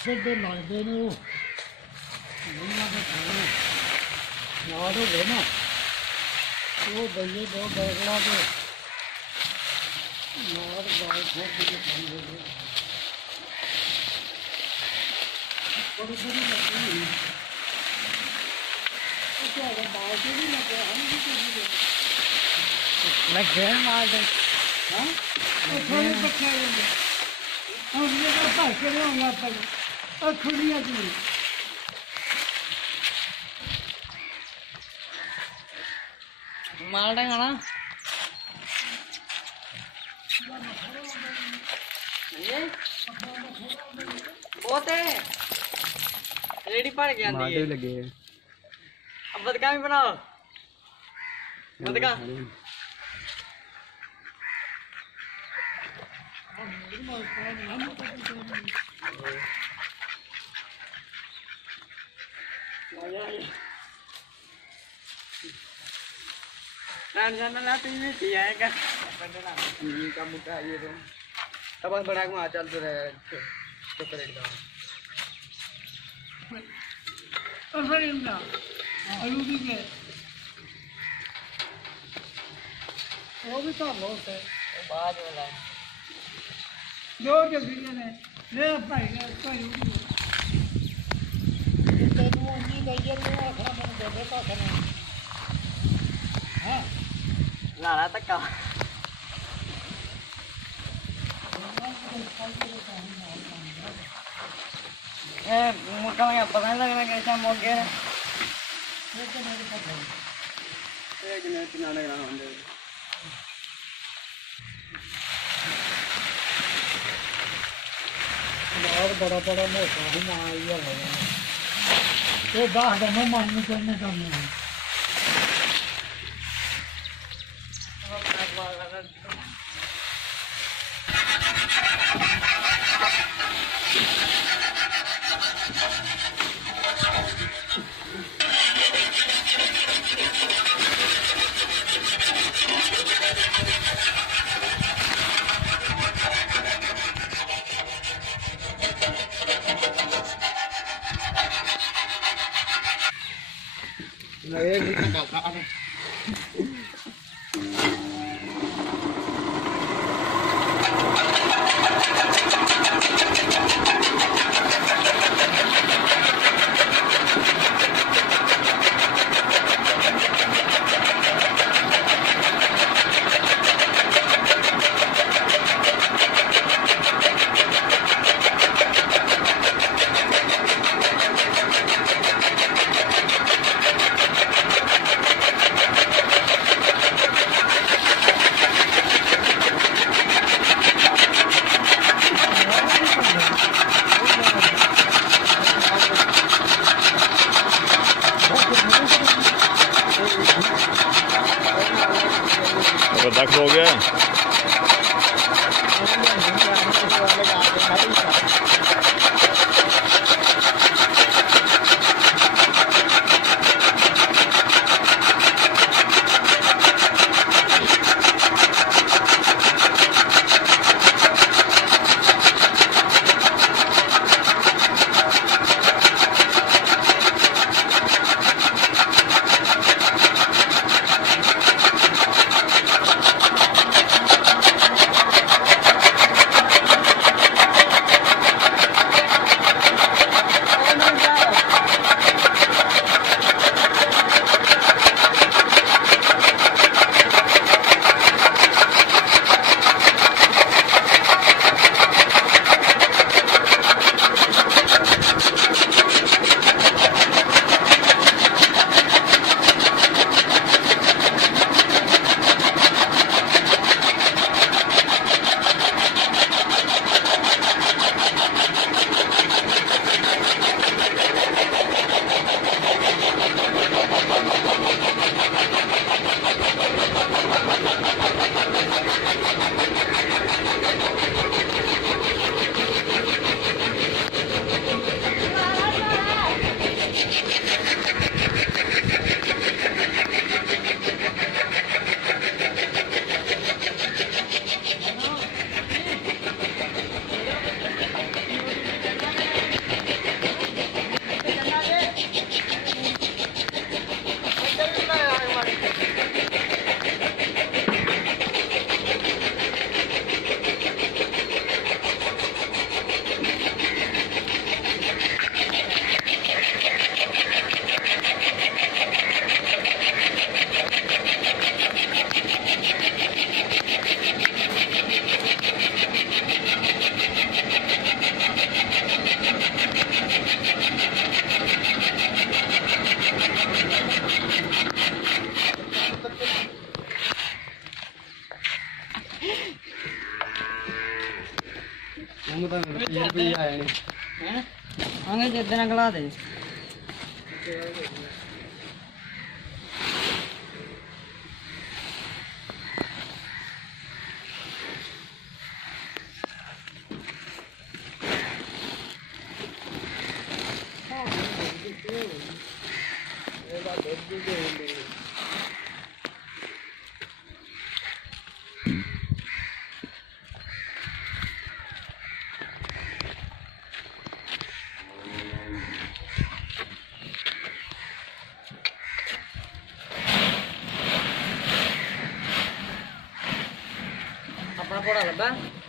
लगते ने वो याद हो गए ना वो भैया दो बैगड़ा के यार गाय छोड़ के खाने लगे बड़ी बड़ी लगी क्या है बाल से भी लगे हम भी तो मैं घेर मार दे हाँ थोड़े बच्चे होंगे हम ये तो पास के होंगे आप तक और खुलियाँ की मार देगा ना ये बहुत है रेडी पड़ गया मार लगे अब बदका भी बनाओ बदका टेंशन ना टीवी थी आएगा टीवी का मुद्दा ये तो तब बड़ा वहाँ चलते रहे चक्कर एकदम वो भी तो बहुत है बाद वाला दो जल्दी ले भाई तेनू उन्नी गई आखना मैंने दे का खाना हाँ लाना तक का मुक्का में पता नहीं लग रहा कैसा मोड़ गया बहुत बड़ा बड़ा मोटा ही मार लिया ये 10 दिन मन में करने करने हैं दख हो गया ਉਹਨੂੰ ਤਾਂ 30 ਰੁਪਏ ਆਏ ਨੇ ਹੈ ਆਂਗੇ ਜਿੱਦਾਂ ਨਾਲ ਖਲਾ ਦੇ अपना घोड़ा लगा